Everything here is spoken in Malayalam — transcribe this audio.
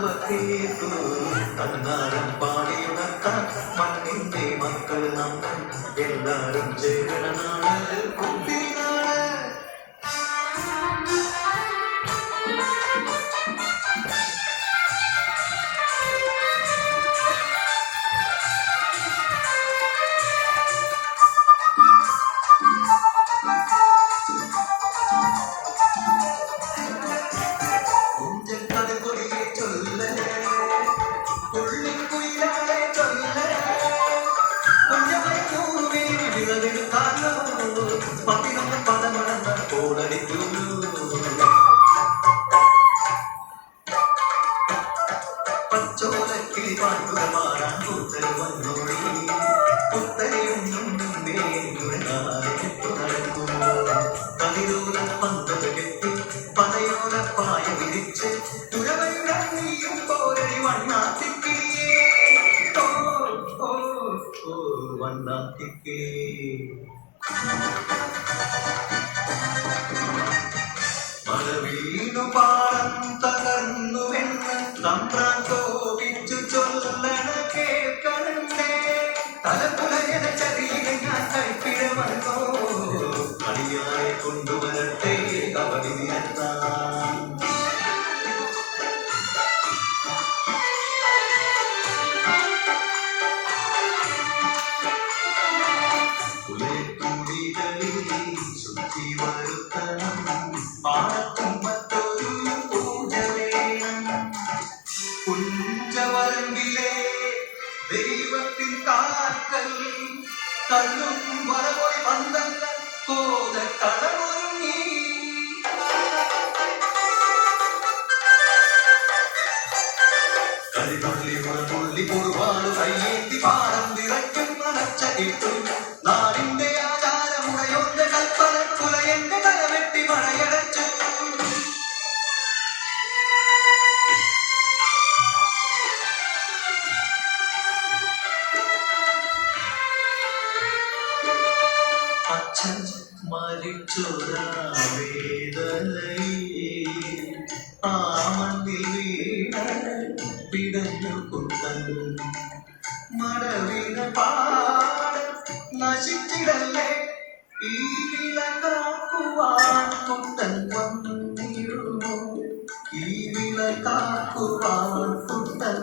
കേട്ടു തന്നാരം പാടിയുണർത്താൻ മണ്ണിന്റെ മക്കൾ നമ്മൾ എല്ലാരും ചേരണനാണ് കുട്ടിനാണ്. പച്ചോലക്കിളി പാട്ടുമാറാൻ കൂട്ടൽ വന്നോളി കുത്തനെയൊന്നും നടന്നു കതിരോല പന്തൽ കെട്ടി പനയോല പായ വിരിച്ച് തുഴവയുടെ നീയും പോരടി വണ്ണാത്തിക്കിളിയേ ഓ ഓ ഓ വണ്ണാത്തിക്കിളിയേ. മഴ വീണു പാടം തകർന്നുവെന്ന് തമ്പ്രാൻ കോപിച്ചു ചൊല്ലണ കേൾക്കണേ. തലപ്പുലയന ചതിയിലെ ഞാൻ കൈപ്പിഴ വന്നോ അടിയായി കൊണ്ടുവരട്ടെ അവധി നിരത്താൻ. സുത്തി വരുത്തണം പാടത്തും മറ്റൊരു പൂജ വേണം. കുഞ്ചവരമ്പിലെ ദൈവത്തിൻ കാക്കൽ കല്ലും വരവൊഴി പന്തല്ല കോത കളമൊരുങ്ങി. കളിപള്ളി മുളപുള്ളി കൊടുവാളു കയ്യേന്തി പാടം നിറയ്ക്കും നടച്ച കിട്ടും നാടിന്റെ ആചാരമുടയോന്റെ കൽപ്പന കുലയന്റെ തലവെട്ടി മഴയടച്ചു. അച്ഛൻ മരിച്ചൊരാ വേദനയിൽ ആ മണ്ണിൽ വീണ പിടഞ്ഞു കുട്ടൻ മടവിന പാടം നശിച്ചിടല്ലേ ഈ വിള കാക്കുവാൻ കുട്ടൻ വന്നിടുന്നു. ഈ വിള കാക്കുവാൻ കുട്ടൻ